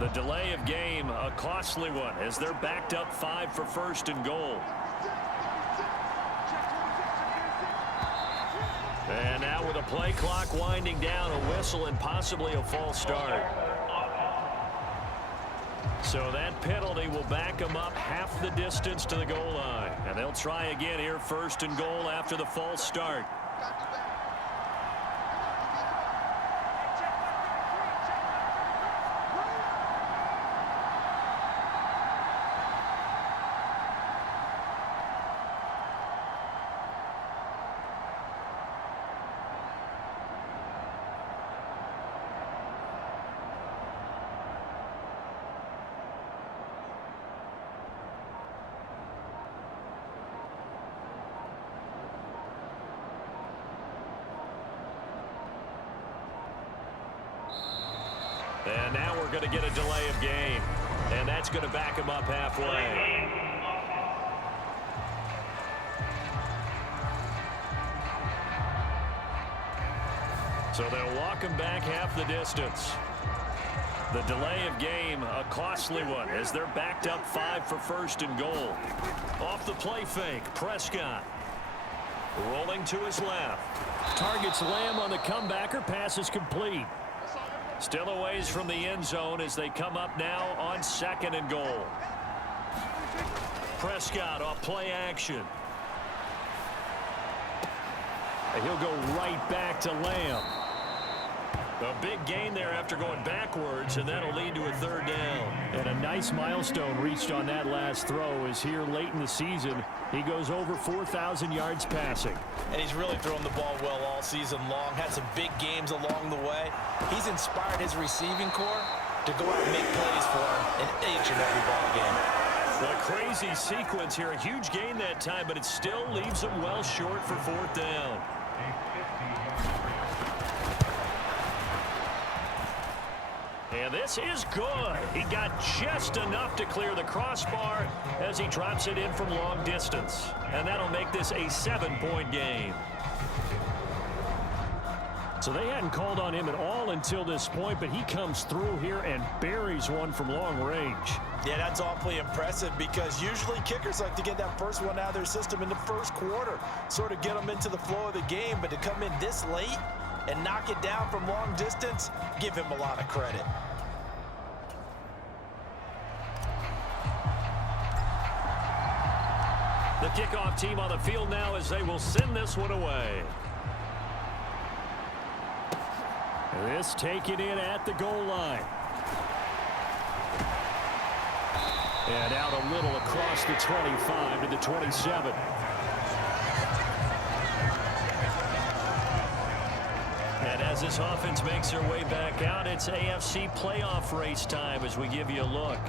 The delay of game, a costly one, as they're backed up 5 for first and goal. And now with a play clock winding down, a whistle and possibly a false start. So that penalty will back them up half the distance to the goal line. And they'll try again here, first and goal after the false start. And now we're going to get a delay of game. And that's going to back him up halfway. So they'll walk him back half the distance. The delay of game, a costly one, as they're backed up 5 for first and goal. Off the play fake, Prescott. Rolling to his left. Targets Lamb on the comebacker. Pass is complete. Still a ways from the end zone as they come up now on second and goal. Prescott off play action. And he'll go right back to Lamb. A big gain there after going backwards, and that'll lead to a third down. And a nice milestone reached on that last throw as here late in the season, he goes over 4,000 yards passing. And he's really thrown the ball well all season long, had some big games along the way. He's inspired his receiving corps to go out and make plays for him in each and every ball game. A crazy sequence here, a huge gain that time, but it still leaves him well short for fourth down. And this is good. He got just enough to clear the crossbar as he drops it in from long distance. And that'll make this a 7-point game. So they hadn't called on him at all until this point, but he comes through here and buries one from long range. Yeah, that's awfully impressive because usually kickers like to get that first one out of their system in the first quarter, sort of get them into the flow of the game, but to come in this late and knock it down from long distance, give him a lot of credit. The kickoff team on the field now as they will send this one away. This taken in at the goal line. And out a little across the 25 to the 27. And as this offense makes their way back out, it's AFC playoff race time as we give you a look.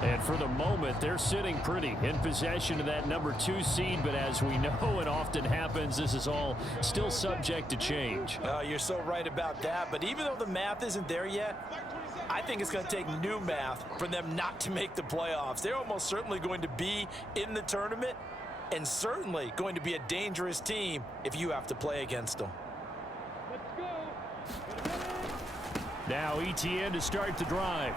And for the moment, they're sitting pretty in possession of that number 2 seed. But as we know it often happens, this is all still subject to change. You're so right about that. But even though the math isn't there yet, I think it's going to take new math for them not to make the playoffs. They're almost certainly going to be in the tournament and certainly going to be a dangerous team if you have to play against them. Now ETN to start the drive.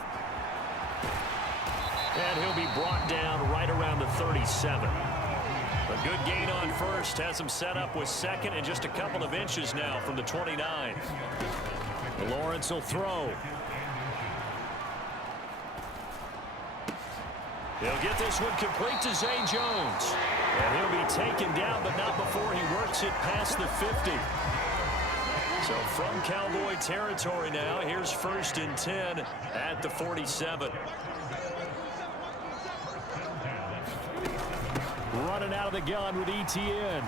And he'll be brought down right around the 37. A good gain on first has him set up with second and just a couple of inches now from the 29. Lawrence will throw. He'll get this one complete to Zay Jones. And he'll be taken down, but not before he works it past the 50. So from Cowboy territory now, here's 1st and 10 at the 47. Running out of the gun with ETN.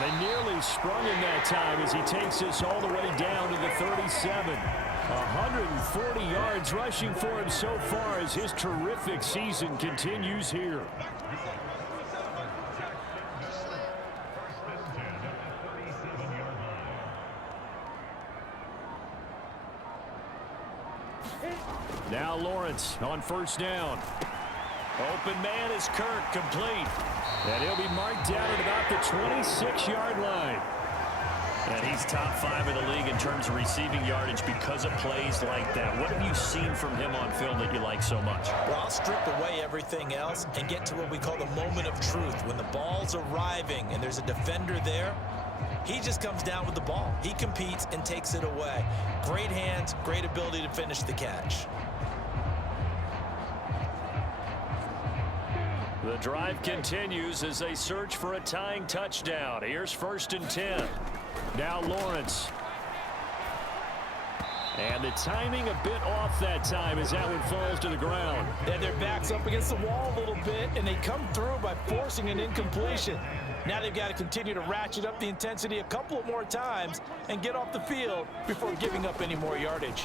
They nearly sprung him that time as he takes this all the way down to the 37. 140 yards rushing for him so far as his terrific season continues here. Now Lawrence on 1st down. Open man is Kirk, complete. And he'll be marked down at about the 26-yard line. And he's top 5 in the league in terms of receiving yardage because of plays like that. What have you seen from him on film that you like so much? Well, I'll strip away everything else and get to what we call the moment of truth. When the ball's arriving and there's a defender there, he just comes down with the ball. He competes and takes it away. Great hands, great ability to finish the catch. The drive continues as they search for a tying touchdown. Here's 1st and 10. Now Lawrence. And the timing a bit off that time as that one falls to the ground. And their back's up against the wall a little bit, and they come through by forcing an incompletion. Now they've got to continue to ratchet up the intensity a couple more times and get off the field before giving up any more yardage.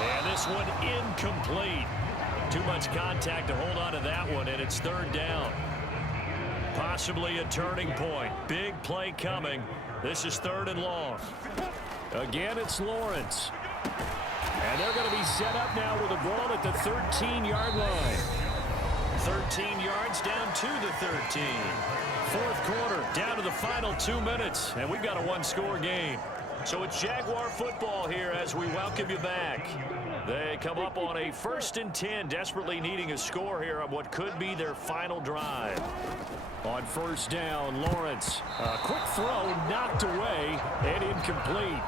And this one incomplete. Too much contact to hold on to that one, and it's 3rd down. Possibly a turning point. Big play coming. This is 3rd and long. Again, it's Lawrence. And they're going to be set up now with the ball at the 13-yard line. 13 yards down to the 13. 4th quarter, down to the final 2 minutes, and we've got a one-score game. So it's Jaguar football here as we welcome you back. They come up on a 1st and 10, desperately needing a score here on what could be their final drive. On 1st down, Lawrence. A quick throw knocked away and incomplete.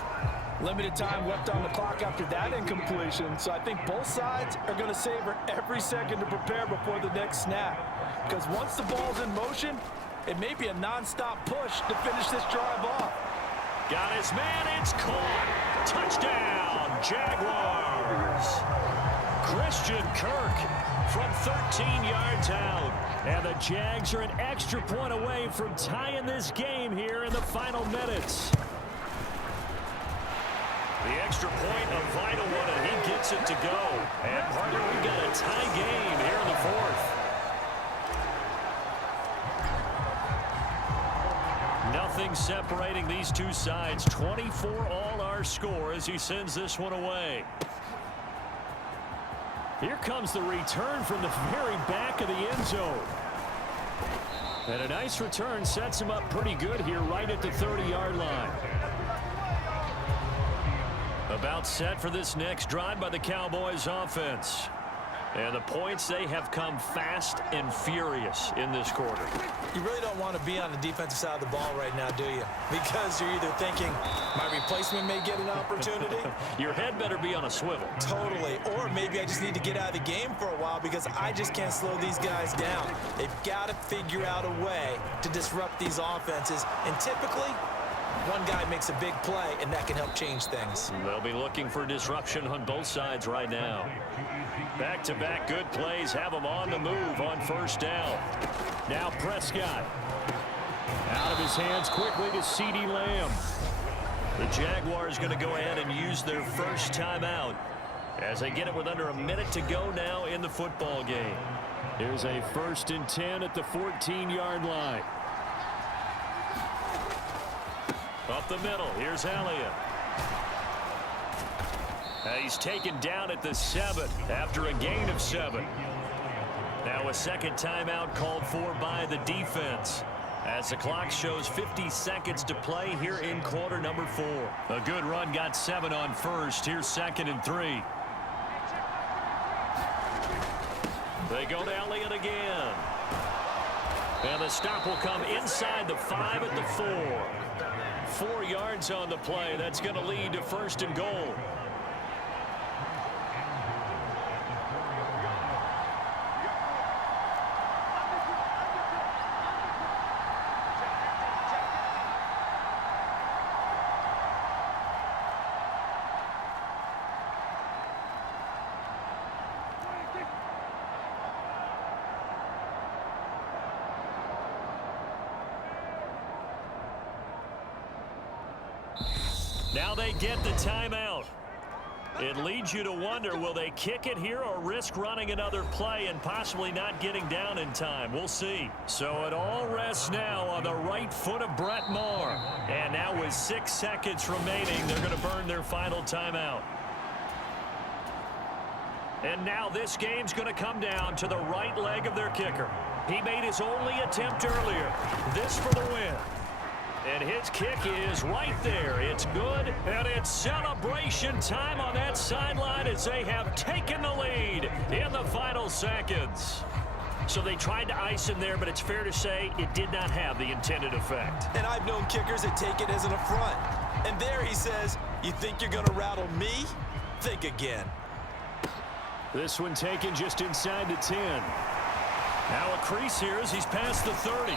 Limited time left on the clock after that incompletion, so I think both sides are going to savor every second to prepare before the next snap. Because once the ball's in motion, it may be a nonstop push to finish this drive off. Got his man, it's caught. Touchdown, Jaguars. Christian Kirk from 13 yards out. And the Jags are an extra point away from tying this game here in the final minutes. The extra point, a vital one, and he gets it to go. And, partner, we've got a tie game here in the 4th. Nothing separating these two sides. 24 all our score as he sends this one away. Here comes the return from the very back of the end zone. And a nice return sets him up pretty good here right at the 30-yard line. About set for this next drive by the Cowboys offense. And the points, they have come fast and furious in this quarter. You really don't want to be on the defensive side of the ball right now, do you? Because you're either thinking, my replacement may get an opportunity. Your head better be on a swivel. Totally. Or maybe I just need to get out of the game for a while because I just can't slow these guys down. They've got to figure out a way to disrupt these offenses. And typically, one guy makes a big play, and that can help change things. They'll be looking for disruption on both sides right now. Back-to-back good plays have them on the move on 1st down. Now Prescott. Out of his hands quickly to CeeDee Lamb. The Jaguars going to go ahead and use their first timeout as they get it with under a minute to go now in the football game. Here's a 1st and 10 at the 14-yard line. Up the middle, here's Elliott. He's taken down at the 7 after a gain of 7. Now a second timeout called for by the defense as the clock shows 50 seconds to play here in quarter number 4. A good run got 7 on 1st. Here's 2nd and 3. They go to Elliott again. And the stop will come inside the 5 at the 4. 4 yards on the play. That's going to lead to 1st and goal. Now they get the timeout. It leads you to wonder, will they kick it here or risk running another play and possibly not getting down in time? We'll see. So it all rests now on the right foot of Brett Maher. And now with 6 seconds remaining, they're going to burn their final timeout. And now this game's going to come down to the right leg of their kicker. He made his only attempt earlier. This for the win. And his kick is right there. It's good, and it's celebration time on that sideline as they have taken the lead in the final seconds. So they tried to ice him there, but it's fair to say it did not have the intended effect. And I've known kickers that take it as an affront. And there he says, you think you're going to rattle me? Think again. This one taken just inside the 10. Now a crease here as he's past the 30.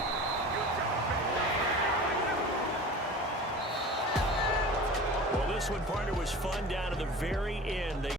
Well, this one, partner, was fun down to the very